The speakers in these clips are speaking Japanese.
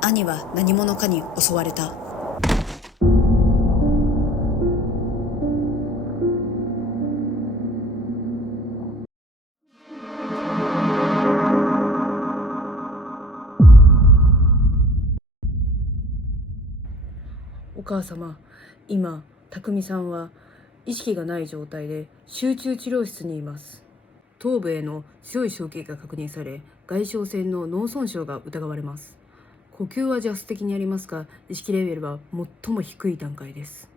兄は何者かに襲われた。お母様、今、匠さんは意識がない状態で集中治療室にいます。頭部への強い衝撃が確認され、外傷性の脳損傷が疑われます。呼吸は自発的にありますが、意識レベルは最も低い段階です。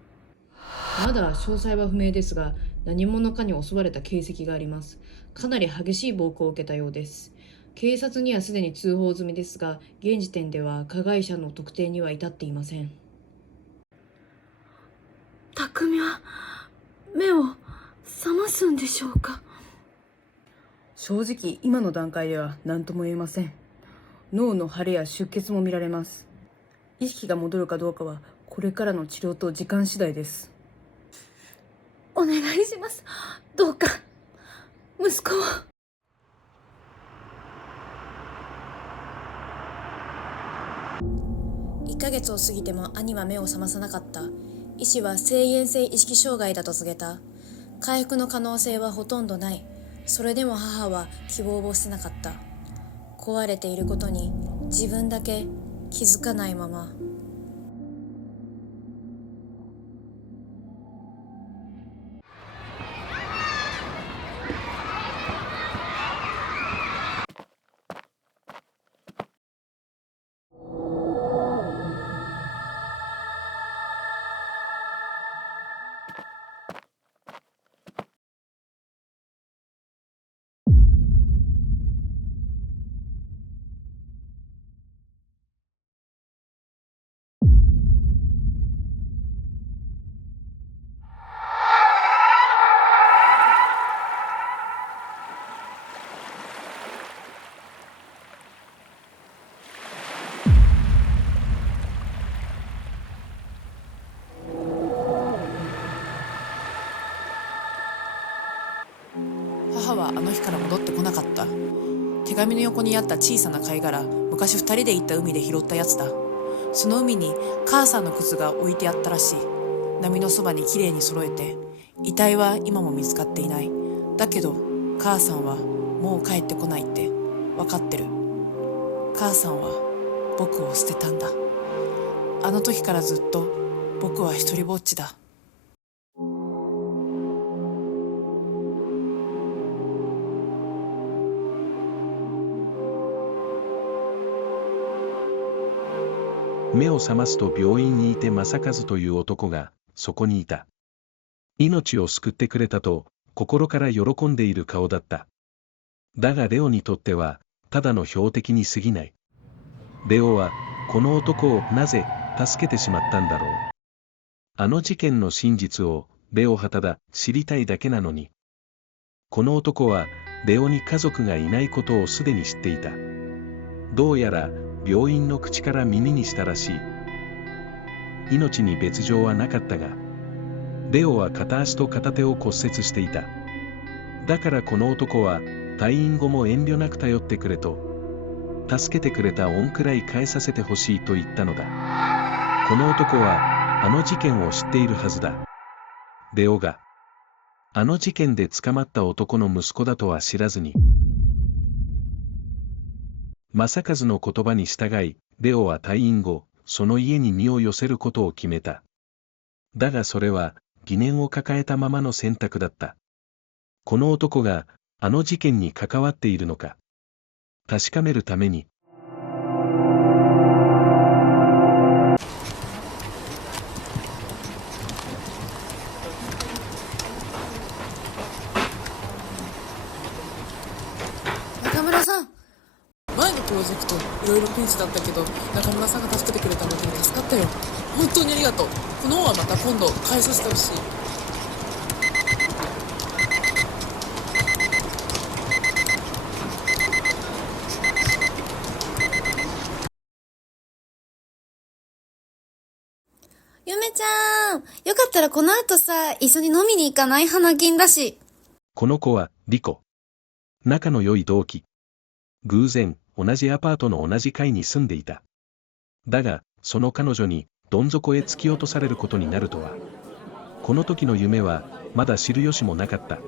まだ詳細は不明ですが、何者かに襲われた形跡があります。かなり激しい暴行を受けたようです。警察にはすでに通報済みですが、現時点では加害者の特定には至っていません。匠は目を覚ますんでしょうか。正直今の段階では何とも言えません。脳の腫れや出血も見られます。意識が戻るかどうかはこれからの治療と時間次第です。お願いします。どうか息子を。1ヶ月を過ぎても兄は目を覚まさなかった。医師は遷延性意識障害だと告げた。回復の可能性はほとんどない。それでも母は希望を捨てなかった。壊れていることに自分だけ気づかないまま。母はあの日から戻ってこなかった。手紙の横にあった小さな貝殻、昔二人で行った海で拾ったやつだ。その海に母さんの靴が置いてあったらしい。波のそばにきれいに揃えて。遺体は今も見つかっていない。だけど母さんはもう帰ってこないって分かってる。母さんは僕を捨てたんだ。あの時からずっと僕は一りぼっちだ。目を覚ますと病院にいて正和という男がそこにいた。命を救ってくれたと心から喜んでいる顔だった。だがレオにとってはただの標的に過ぎない。レオはこの男をなぜ助けてしまったんだろう。あの事件の真実をレオはただ知りたいだけなのに。この男はレオに家族がいないことをすでに知っていた。どうやら病院の口から耳にしたらしい。命に別状はなかったが、レオは片足と片手を骨折していた。だからこの男は退院後も遠慮なく頼ってくれと、助けてくれた恩くらい返させてほしいと言ったのだ。この男はあの事件を知っているはずだ。レオがあの事件で捕まった男の息子だとは知らずに。正和の言葉に従い、レオは退院後、その家に身を寄せることを決めた。だがそれは、疑念を抱えたままの選択だった。この男が、あの事件に関わっているのか。確かめるために。中村さん、前のプロジェクトいろいろピンチだったけど、中村さんが助けてくれたので助かったよ。本当にありがとう。この恩はまた今度返させてほしい。ゆめちゃん、よかったらこの後さ、一緒に飲みに行かない？花金だし。この子は、リコ。仲の良い同期。偶然、同じアパートの同じ階に住んでいた。だが、その彼女にどん底へ突き落とされることになるとは。この時の夢は、まだ知る由もなかった。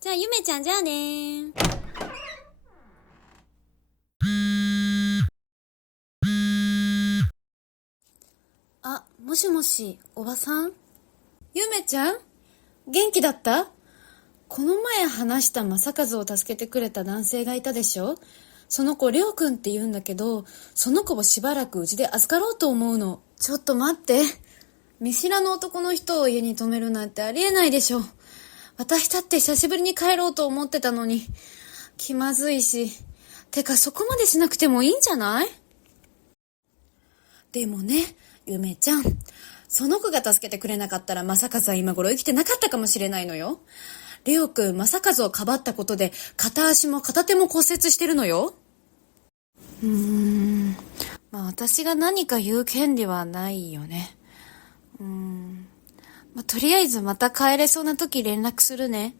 じゃあゆめちゃん、じゃあねー。あ、もしもし、おばさん？ゆめちゃん？元気だった？この前話した正和を助けてくれた男性がいたでしょ？その子、りょうくんって言うんだけど、その子をしばらくうちで預かろうと思うの。ちょっと待って。見知らぬ男の人を家に泊めるなんてありえないでしょ。私だって久しぶりに帰ろうと思ってたのに。気まずいし。てかそこまでしなくてもいいんじゃない？でもね、ゆめちゃん。その子が助けてくれなかったら正和は今頃生きてなかったかもしれないのよ。りょうくん、正和をかばったことで片足も片手も骨折してるのよ。まあ私が何か言う権利はないよね。とりあえずまた帰れそうな時連絡するね。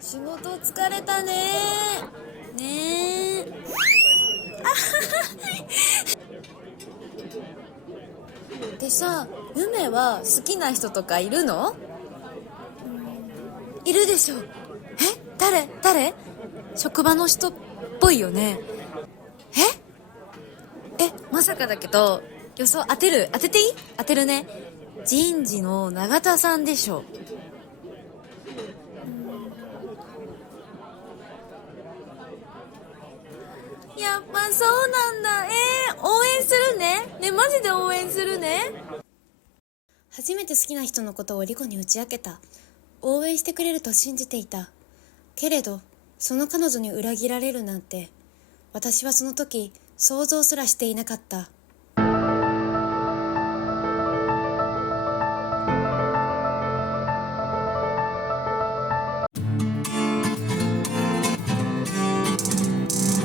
仕事疲れたね。ねえ。でさ、ゆめは好きな人とかいるの？いるでしょ。誰？職場の人っぽいよね。まさかだけど、予想当てていい？当てるね。人事の永田さんでしょ。やっぱそうなんだ。応援するね。マジで応援するね。初めて好きな人のことをリコに打ち明けた。応援してくれると信じていた。けれど、その彼女に裏切られるなんて、私はその時、想像すらしていなかった。